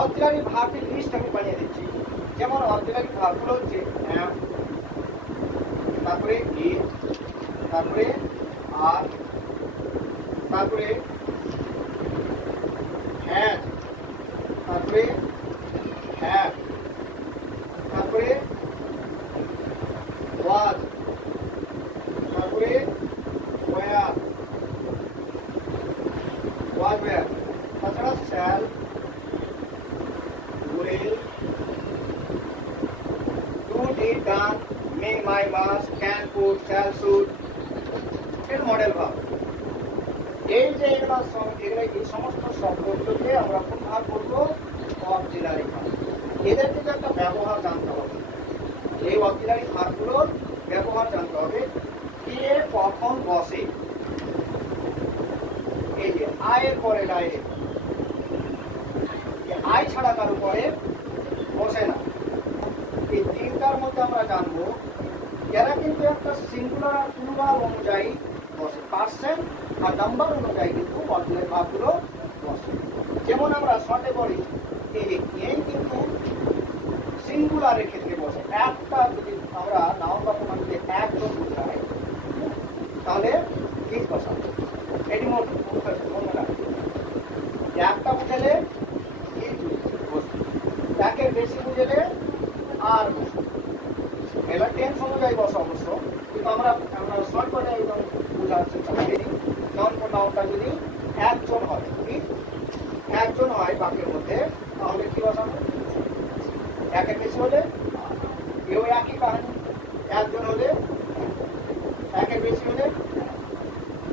Auxiliary ভার্বের list আমি বানিয়ে দিচ্ছি। যেমন অক্সিলারি ভার্বগুলো হচ্ছে am, তারপরে is, তারপরে are, তারপরে has, তারপরে have, তারপরে was, তারপরে where, was where, তাছাড়া shall, will, do, did, done, may, might, must, can, could, shall, should, এর মডেল ভাব। এই যে এগুলো এই সমস্ত শব্দগুলোকে আমরা কোন ভাগ করবো? Auxiliary verb. এদের কিন্তু একটা ব্যবহার জানতে হবে। এই অক্সিলারি ভার্বগুলোর ব্যবহার জানতে হবে। কে কখন বসে, এই যে আয়ের পরে ডাইরেক্ট, আয় ছাড়া কারো পরে বসে না। এই তিনটার মধ্যে আমরা জানবো এরা কিন্তু একটা সিঙ্গুলার আর প্লুরাল অনুযায়ী বসে, পার্সেন্ট আর নাম্বার অনুযায়ী কিন্তু অক্সিলারি ভার্বগুলো বসে। যেমন আমরা শর্টে বলি এই কিন্তু সিঙ্গুলারের ক্ষেত্রে বসে। একটা যদি আমরা নাউন বা প্রোনাউন যদি একজন বোঝাই তাহলে ইজ বসাবো। এটি মনে রাখবে, একটা বুঝালে ইজ বসবে, একের বেশি বুঝালে আর বসবে। এবার টেন্স অনুযায়ী বসে অবশ্য, কিন্তু আমরা শর্ট করে একদম বোঝাচ্ছি। নাউন প্রোনাউনটা যদি একজন হয়, একজন হয় বাক্যের মধ্যে, তাহলে কি বসাবো? একের বেশি হলে এও একই কাহিনী, একজন হলে, একের বেশি হলে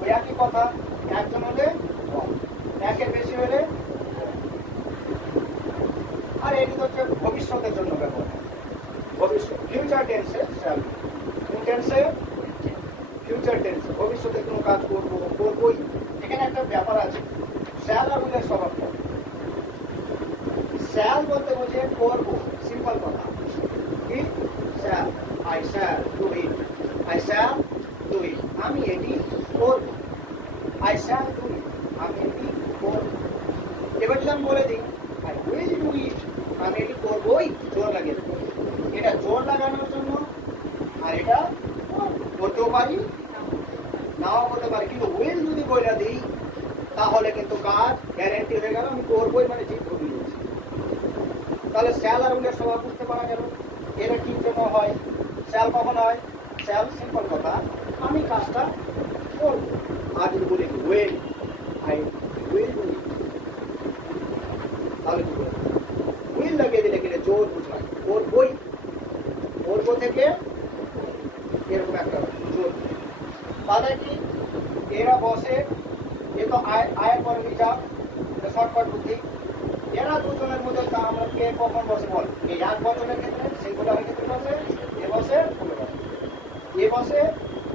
ওই একই কথা, একজন হলে, একের বেশি হলে। আর এটি হচ্ছে ভবিষ্যতের জন্য ব্যবহার। ভবিষ্যৎ ফিউচার টেন্সে শ্যাল, কোন টেন্সে? ফিউচার টেন্সে ভবিষ্যতে কোনো কাজ করবো, করবোই। এখানে একটা ব্যাপার আছে, শ্যাল আর উইলের স্বভাবটা। শ্যাল বলতে বোঝে করবো, সিম্পল কথা। কি? Shall, I shall do it, I shall do it, আমি এটি করবো। আই শ্যাল ডু ইট, আমি এটি করবো। এবার যদি আমি বলে দিই আই উইল ডু ইট, আমি এটি করবোই, জোর লাগিয়ে দেবো। এটা জোর লাগানোর জন্য, আর এটা করতেও পারি, নাও করতে পারি। কিন্তু উইল যদি বইটা দিই তাহলে কিন্তু কাজ গ্যারেন্টি হয়ে গেল, আমি করবোই, মানে জিত ধরে নিয়েছি। তাহলে শ্যাল আর উইলের স্বভাব বুঝতে পারা গেল। এরা কি জন্য হয়? শ্যাল কখন হয়? শ্যাল সিম্পল কথা, আমি কাজটা করবো। আর যদি বলি will, I will do it, তাহলে কি বলবো? উইল লাগিয়ে দিলে কিনে জোর বুঝায়, করবোই, করবো থেকে এরকম একটা জোর। তাহলে কি এরা বসে, এ তো আয়ের পরে রিজার্ভ, শর্টকাট বুদ্ধি। এরা দুজনের মধ্যে আমরা কে কখন বসে বল? এই এক বছরের ক্ষেত্রে সিঙ্গুলারের ক্ষেত্রে বসে, এ বসে প্লুরাল, এ বসে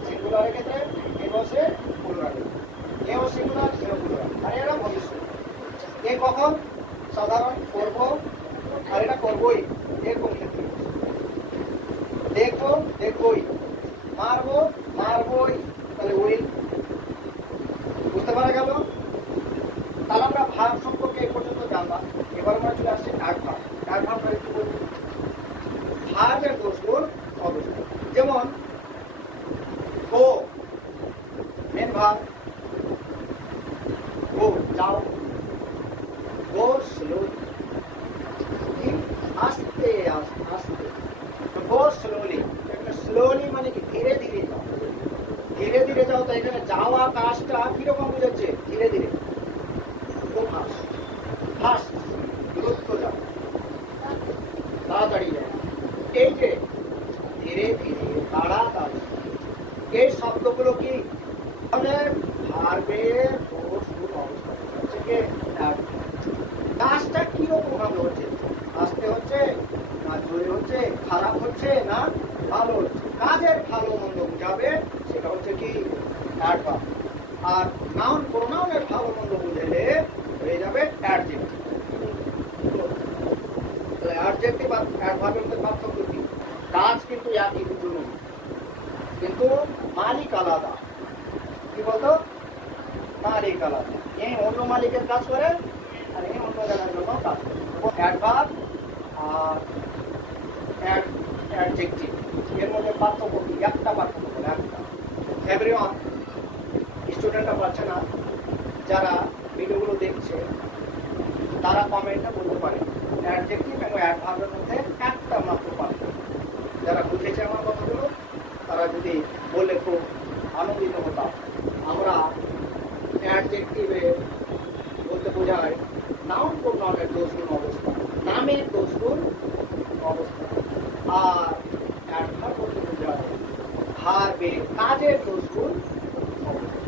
সিঙ্গুলারের ক্ষেত্রে, এ বসে প্লুরাল, এও সিঙ্গুলার, এও প্লুরাল। আর এরা ভবিষ্যৎ। এ কখন? সাধারণ করবো, আর এটা করবোই, এরকম ক্ষেত্রে। দেখবো, দেখবোই, মারবো, মারবোই, তাহলে উইল। বুঝতে পারা গেল? তাহলে আমরা ভার্ব সম্পর্কে এই পর্যন্ত জানলাম। এবার আমরা চলে আসছি অ্যাডভার্ব। অ্যাডভার্ব মানে কি বলবো? ভার্বের দোষগুণ অবস্থা। যেমন গো, মেন ভার্ব, গো যাও, গো স্লোলি, আস্তে আস্তে আস্তে, গো স্লোলি। এখানে স্লোলি মানে কি? ধীরে ধীরে যাও, ধীরে ধীরে যাও। তো এখানে যাওয়া কাজটা কিরকম বুঝাচ্ছে? ধীরে ধীরে, দ্রুত যাও, তাড়াতাড়ি যাও। এই যে ধীরে ধীরে, তাড়াতাড়ি, এই শব্দগুলো কি? ভার্বের দোষগুণ অবস্থা হচ্ছে কাজটা কিরকম ভাবে হচ্ছে? আস্তে হচ্ছে না জোরে হচ্ছে, খারাপ হচ্ছে না ভালো হচ্ছে? কাজের ভালো মন্দ বুঝাবে, সেটা হচ্ছে কি? অ্যাডভার্ব। আর নাউন প্রোনাউনের ভালো মন্দ বুঝালে হয়ে যাবে অ্যাডজেক্টিভ। অ্যাডজেক্টিভ আর অ্যাডভার্বের মধ্যে পার্থক্য কি? কাজ কিন্তু একই দুজনই, কিন্তু মালিক আলাদা। কি বলতো? মালিক আলাদা। এই অন্য মালিকের কাজ করে, আর এই অন্য জায়গার জন্য কাজ করে। অ্যাডভার্ব আর অ্যাডজেক্টিভ, এর মধ্যে পার্থক্য কি? একটা পার্থক্য বলে, একটা। এভরিওয়ান, স্টুডেন্টরা পাচ্ছে না, যারা ভিডিওগুলো দেখছে তারা কমেন্টে বলতে পারে অ্যাডজেক্টিভ এবং অ্যাডভার্বের মধ্যে একটা মাত্র পার্থক্য। যারা বুঝেছে আমার কথাগুলো তারা যদি বলে খুব আনন্দিত হতাম। আমরা অ্যাডজেক্টিভে বলতে বোঝায় নাউন প্রোনাউনের দোষগুণ অবস্থা, নামের দোষগুণ অবস্থা। আর অ্যাডভার্ব বলতে বোঝায় ভার্বে কাজের দোষগুণ অবস্থা।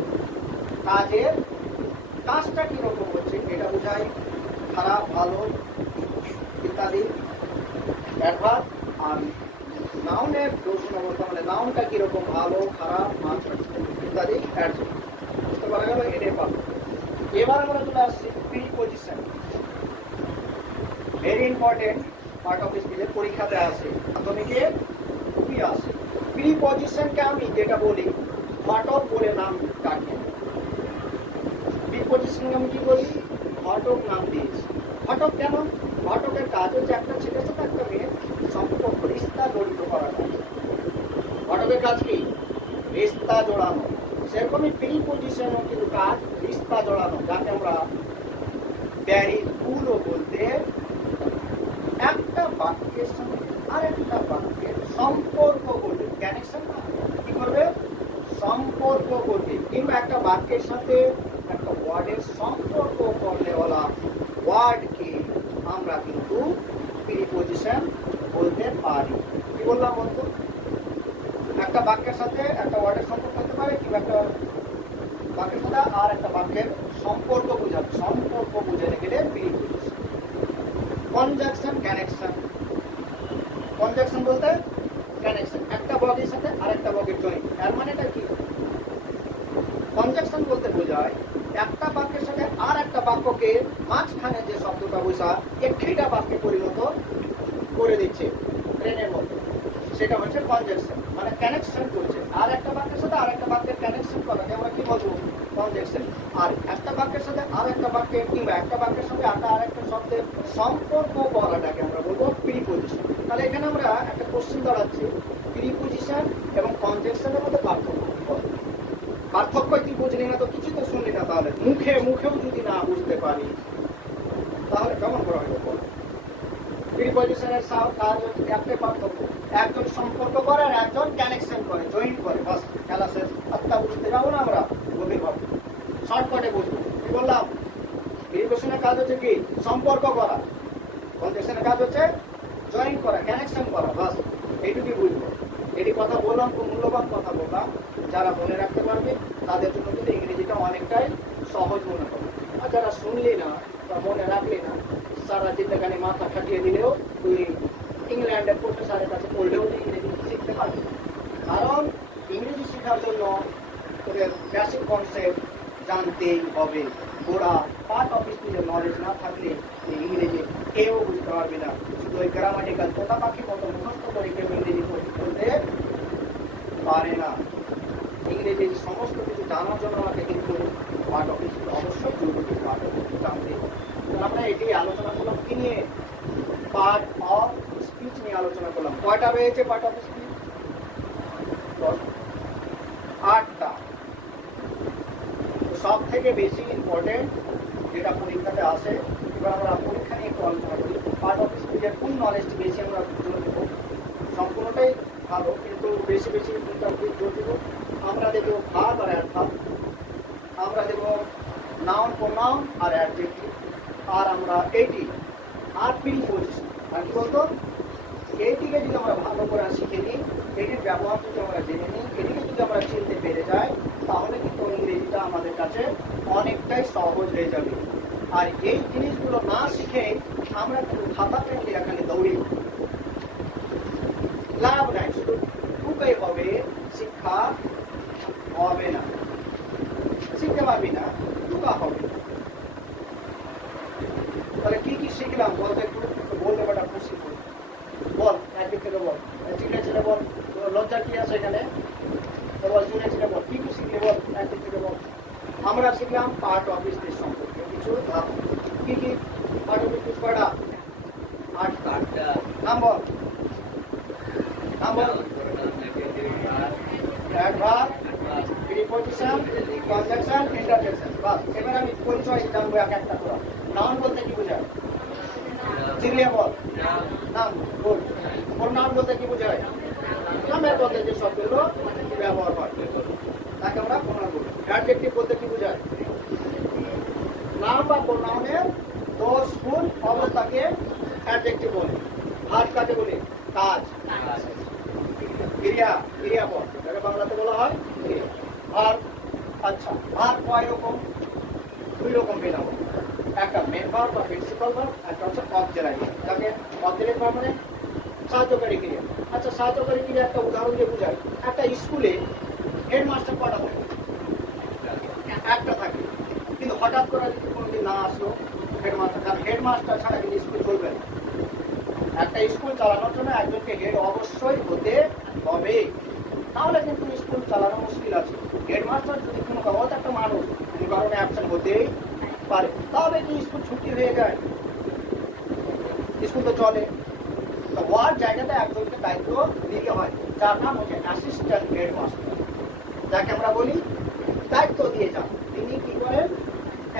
কাজের কাজটা কিরকম হচ্ছে এটা বোঝায়, খারাপ ভালো ইত্যাদি অ্যাডভার্ব। আর নাউনের দোষগুণ অবস্থা মানে নাউনটা কিরকম, ভালো খারাপ ইত্যাদি অ্যাডজেক্টিভ। বুঝতে পারা গেল? এটাই পাবো। এবার আমরা চলে আসছি preposition. Very important part of স্পিচের, পরীক্ষাতে আসে, মাধ্যমিকে খুবই আসে। প্রিপজিশনকে আমি যেটা বলি ঘটক বলে নাম ডাকি। প্রিপজিশনকে আমি কি বলি? ঘটক নাম দিয়েছি। ঘটক কেন? ঘটকের কাজ হচ্ছে একটা ছেলের সাথে একটা মেয়ের সম্পর্ক, রিস্তা জড়িত করা কাজ। ঘটকের কাজ কি? রিস্তা জোড়ানো। সেরকমই প্রিপজিশনও কিন্তু কাজ রিস্তা জোড়ানো, যাকে আমরা ব্যারিকুলও বলতে একটা বাক্যের সঙ্গে আরেকটা বাক্যের সম্পর্ক করবে, কানেকশন কি করবে? সম্পর্ক করবে। কিংবা একটা বাক্যের সাথে একটা ওয়ার্ডের সম্পর্ক করলে বলা ওয়ার্ডকে আমরা কিন্তু প্রিপজিশন বলতে পারি। কি বললাম বলতো? একটা বাক্যের সাথে একটা ওয়ার্ডের সম্পর্ক করতে পারে, কিংবা একটা বাক্যের সাথে আর একটা বাক্যের সম্পর্ক বোঝাবে, সম্পর্ক বোঝাতে গেলে প্রিপজিশন। Conjunction, connection. কনজাংশন বলতে কানেকশন, একটা বগের সাথে আরেকটা বগের জয়েন্ট। এর মানেটা কি? কনজাংশন বলতে বোঝায় একটা বাক্যের সাথে আর একটা বাক্যকে মাঝখানে যে শব্দটা বসা একটিটা বাক্যে পরিণত করে দিচ্ছে ট্রেনের মতো, সেটা হচ্ছে কনজাংশন। মানে কানেকশন করছে, আর একটা বাক্যের সাথে আর একটা বাক্যের কানেকশন করাকে আমরা কি বলবো? কনজাংশন। আর একটা বাক্যের সাথে আর একটা বাক্যের কিংবা একটা বাক্যের সঙ্গে আর একটা শব্দের সম্পর্ক করাটাকে আমরা বলবো প্রিপজিশন। তাহলে এখানে আমরা একটা কোশ্চেন দাঁড়াচ্ছি, প্রিপজিশন এবং কনজাংশনের মধ্যে পার্থক্য কি? পার্থক্য কি বুঝলি না তো কিছু তো শুনলি না, তাহলে মুখেও যদি না বুঝতে পারি তাহলে কেমন করা হবে? প্রিপজিশনের কাজ হচ্ছে একটাই পার্থক্য, একজন সম্পর্ক করে আর একজন কানেকশন করে, জয়েন করে, বাস খেলা শেষ। আত্মা বুঝতে যাবো না আমরা গভীরভাবে, শর্টকাটে বুঝবো। কি বললাম? প্রিপজিশনের কাজ হচ্ছে কি? সম্পর্ক করা। কনজাংশনের কাজ হচ্ছে জয়েন করা, কানেকশন করা, বাস এইটুকুই বুঝবো। এটি কথা বললাম, খুব মূল্যবান কথা বললাম। যারা মনে রাখতে পারবে তাদের জন্য কিন্তু ইংরেজিটা অনেকটাই সহজ মনে হবে। আর যারা শুনলি না বা মনে রাখলি না, সারা জিন্দেগানি মাথা খাটিয়ে দিলেও তুই ইংল্যান্ডের প্রফেসরের কাছে পড়লেও তুই ইংরেজি শিখতে পারবি। কারণ ইংরেজি শেখার জন্য তোদের বেসিক কনসেপ্ট জানতেই হবে। গোড়া পার্ট অফ স্পিচের নলেজ না থাকলে তুই ইংরেজি কেউ বুঝতে পারবি না। শুধু ওই গ্রামাটিক্যাল তোতা পাখি মতো মুখস্থ করে কেউ ইংরেজি বলতে পারে না। ইংরেজির সমস্ত কিছু জানার জন্য আমাকে কিন্তু পার্ট অফ স্পিচ অবশ্যই জরুরি, পার্ট অফ স্পিচ জানতে। আমরা এটি আলোচনা করলাম কি নিয়ে? পার্ট অফ স্পিচ নিয়ে আলোচনা করলাম। কয়টা রয়েছে পার্ট অফ স্পিচ? 8টা। সব থেকে বেশি ইম্পর্টেন্ট যেটা পরীক্ষাতে আসে, এবার আমরা পরীক্ষা নিয়ে একটু আলোচনা করি। পার্ট অফ স্পিচের কোন নলেজটি বেশি আমরা জোর দেব? সম্পূর্ণটাই ভালো, কিন্তু বেশি বেশি জোর দেব। আমরা দেবো ভার্ব আর অ্যাডভার্ব, আমরা দেবো নাউন প্রোনাউন আর অ্যাডজেক্টিভ, আর আমরা এটি আর প্রিপজিশন। আর কি বলতো? এইটিকে যদি আমরা ভালো করে শিখে নিই, এটির ব্যবহার যদি আমরা জেনে নিই, এটিকে যদি আমরা চিনতে পেরে যাই, তাহলে কিন্তু ইংরেজিটা আমাদের কাছে অনেকটাই সহজ হয়ে যাবে। আর এই জিনিসগুলো না শিখে আমরা কিন্তু খাতা পেন দিয়ে এখানে দৌড়ি, লাভ নাই। শুধু টুকাই হবে, শিক্ষা হবে না, শিখতে পারবি না, টুকা হবে। তাহলে কি কি শিখলাম বলতে একটু বলতে পারটা খুশি করি। বল একদিক থেকে বল, ঠিক আছে বল, লজ্জা কি আছে এখানে? বল জুড়ে ছিল, বল কি কি শিখলে বল, একদিক থেকে বল। আমরা শিখলাম পার্ট অফ স্পিচ সম্পর্কে কিছু ধাপ। কি কি পার্ট অফ স্পিচ? কয়টা? নাম বল, নাম বল। Adverb, preposition, conjunction, interjection. বাস, এবার আমি পরিচয় জানবো এক একটা করে। নাউন বলতে কি বোঝায়? চিলিয়ে বল। নাম, গুড। প্রোনাউন বলতে কি বোঝায়? নামের বলতে যে শব্দগুলো ব্যবহার হয় তাকে আমরা প্রোনাউন বলি। অ্যাডজেক্টিভ বলতে কি বোঝায়? নাম বা প্রোনাউনের দোষ গুণ অবস্থাকে অ্যাডজেক্টিভ বলে। ভার্ব কাকে বলে? কাজ। ক্রিয়া, ক্রিয়াপদ, যাকে বাংলাতে বলা হয় ক্রিয়া। ভার্ব, আচ্ছা ভার্ব কয় রকম? দুই রকম পেলাম। একটা মেন ভার্ব বা প্রিন্সিপাল ভার্ব, একটা হচ্ছে অক্সিলারি ভার্ব। যাকে অক্সিলারি ভার্ব মানে সাহায্যকারী ক্রিয়া। আচ্ছা সাহায্যকারী ক্রিয়া একটা উদাহরণ দিয়ে বোঝায়। একটা স্কুলে হেডমাস্টার কটা থাকে? একটা থাকে। কিন্তু হঠাৎ করে যদি কোনোদিন না আসলো হেডমাস্টার, কারণ হেডমাস্টার ছাড়া কিন্তু স্কুল চলবে না। একটা স্কুল চালানোর জন্য একজনকে হেড অবশ্যই হতে হবে, তাহলে কিন্তু স্কুল চালানো মুশকিল আছে। হেডমাস্টার যদি কোনো কারণে একটা মানুষ কোনো কারণে অ্যাবসেন্ট হতেই পারে, তাহলে কি স্কুল ছুটি হয়ে যায়? স্কুল তো চলে। তো ওয়ার জায়গাতে একজনকে দায়িত্ব নিতে হয়, যার নাম হচ্ছে অ্যাসিস্ট্যান্ট হেডমাস্টার, যাকে আমরা বলি দায়িত্ব দিয়ে যান। তিনি কি করেন?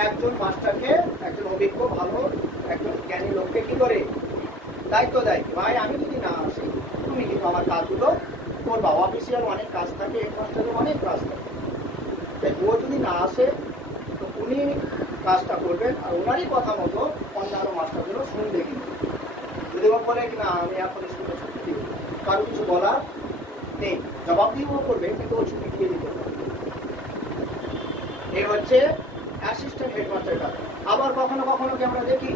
একজন মাস্টারকে, একজন অভিজ্ঞ ভালো একজন জ্ঞানী লোককে কি করে দায়িত্ব দেয়, ভাই আমি যদি না আসি তুমি কিন্তু আমার কাজগুলো করবা। অফিসিয়াল অনেক কাজ থাকে, হেডমাস্টারের অনেক কাজ থাকে, তাই ও যদি না আসে তো উনি কাজটা করবেন, আর ওনারই কথা মতো অন্যান্য মাস্টারগুলো শুনবে। কিন্তু যদি ও বলে কি না আমি এখন স্কুলে ছুটি দিব, কারো কিছু বলার নেই, জবাব দিয়ে ও করবে, কিন্তু ও ছুটি দিয়ে দিতে পারবে। এই হচ্ছে অ্যাসিস্ট্যান্ট হেডমাস্টার কাজ। আবার কখনো কখনো কি আমরা দেখি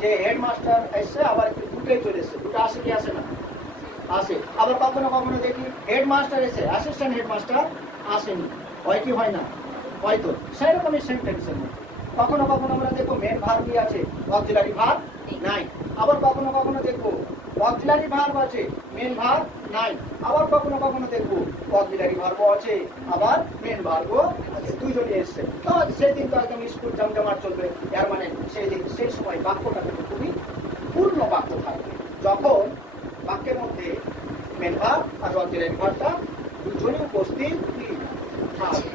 যে হেডমাস্টার এসে আবার একটু দুটোই চলে এসছে, দুটো আসে কি আসে না? আসে। আবার কখনো কখনো দেখি হেডমাস্টার এসে অ্যাসিস্ট্যান্ট হেডমাস্টার আসেনি, হয় কি হয় না? হয়তো সেরকমই সেন্টেন্সের মধ্যে কখনো কখনো আমরা দেখবো মেন ভার্বই আছে, অক্সিলারি ভার্ব নাই। আবার কখনো কখনো দেখবো অক্সিলারি ভার্ব আছে, মেন ভার্ব নাই। আবার কখনো কখনো দেখবো অক্সিলারি ভার্বও আছে, আবার মেন ভার্বও আছে, দুইজনই এসছে। তো সেদিন তো একদম স্কুল জমজমাট চলবে। এর মানে সেই দিন সেই সময় বাক্যটা কিন্তু খুবই পূর্ণ বাক্য থাকবে, যখন বাক্যের মধ্যে মেন ভার্ব আর অক্সিলারি ভার্বটা দুজনই উপস্থিত থাকবে।